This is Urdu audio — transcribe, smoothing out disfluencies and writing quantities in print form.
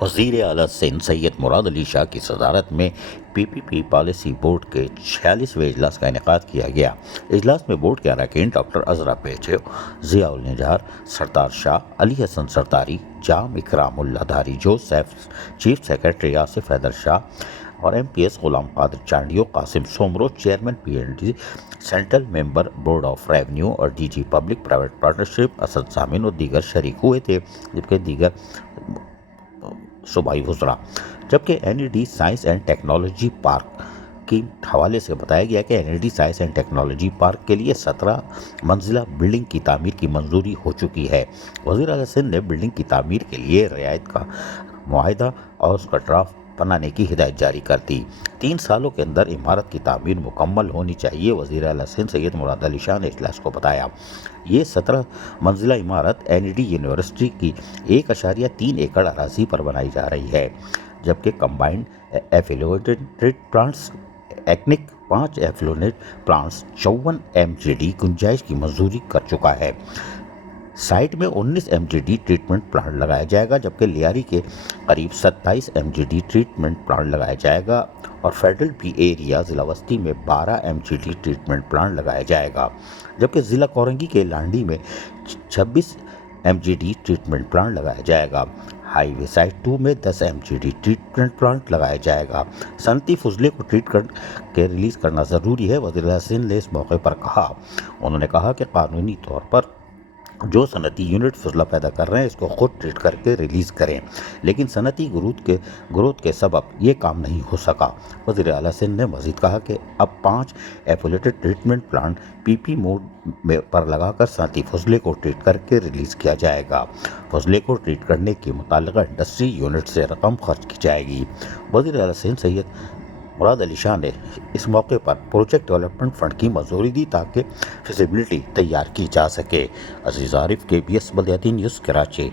وزیر اعلیٰ سندھ سید مراد علی شاہ کی صدارت میں پی پی پی پالیسی بورڈ کے 46ویں اجلاس کا انعقاد کیا گیا۔ اجلاس میں بورڈ کے اراکین doctor Azra Pechuho, Zia Alnajjar, Sartar Shah, Ali Hassan Sartari, Jam Ikramullah Dhari Jusuf, chief secretary Asif Haider Shah اور M P S Ghulam Qadir Chandio, Qasim Soomro chairman P and D central member board of revenue اور D G public private partnership Asad Saman اور دیگر شریک ہوئے تھے، جبکہ دیگر صوبائی وزراء۔ جبکہ N E D science and technology park کے حوالے سے بتایا گیا کہ N E D science and technology park کے لیے 17 منزلہ بلڈنگ کی تعمیر کی منظوری ہو چکی ہے۔ وزیر اعلیٰ سندھ نے بلڈنگ کی تعمیر کے لیے رعایت کا معاہدہ اور اس کا ڈرافٹ بنانے کی ہدایت جاری کر دی۔ 3 سالوں کے اندر عمارت کی تعمیر مکمل ہونی چاہیے، وزیر اعلیٰ سندھ سید مراد علی شاہ نے اجلاس کو بتایا۔ یہ 17 منزلہ عمارت این ای ڈی یونیورسٹی کی 1.3 ایکڑ اراضی پر بنائی جا رہی ہے، جبکہ کمبائنڈ ایفلویٹڈ پلانٹس ایکنک 5 effluent plants 54 M G D گنجائش کی منظوری کر چکا ہے۔ سائٹ میں 19 M G D treatment plant لگایا جائے گا، جبکہ لیاری کے قریب 27 M G D treatment plant لگایا جائے گا اور فیڈرل پی ایریا ضلع وسطی میں 12 M G D treatment plant لگایا جائے گا، جبکہ ضلع کورنگی کے لانڈی میں 26 M G D treatment plant لگایا جائے گا۔ ہائی وے سائٹ 2 میں 10 M G D treatment plant لگایا جائے گا۔ صنعتی فضلے کو ٹریٹ کر کے ریلیز کرنا ضروری ہے، وزیر اعلیٰ سندھ نے اس موقع پر کہا۔ انہوں نے کہا کہ قانونی طور پر جو صنعتی یونٹ فضلہ پیدا کر رہے ہیں اس کو خود ٹریٹ کر کے ریلیز کریں، لیکن صنعتی گروتھ کے سبب یہ کام نہیں ہو سکا۔ وزیر اعلیٰ سندھ نے مزید کہا کہ اب 5 ایفلویٹڈ ٹریٹمنٹ پلانٹ پی پی موڈ پر لگا کر صنعتی فضلے کو ٹریٹ کر کے ریلیز کیا جائے گا۔ فضلے کو ٹریٹ کرنے کی متعلقہ انڈسٹری یونٹ سے رقم خرچ کی جائے گی۔ وزیر اعلیٰ سندھ سید مراد علی شاہ نے اس موقع پر پروجیکٹ ڈیولپمنٹ فنڈ کی منظوری دی تاکہ فیزیبلٹی تیار کی جا سکے۔ عزیز عارف، کے بی ایس بلدیاتی نیوز، کراچی۔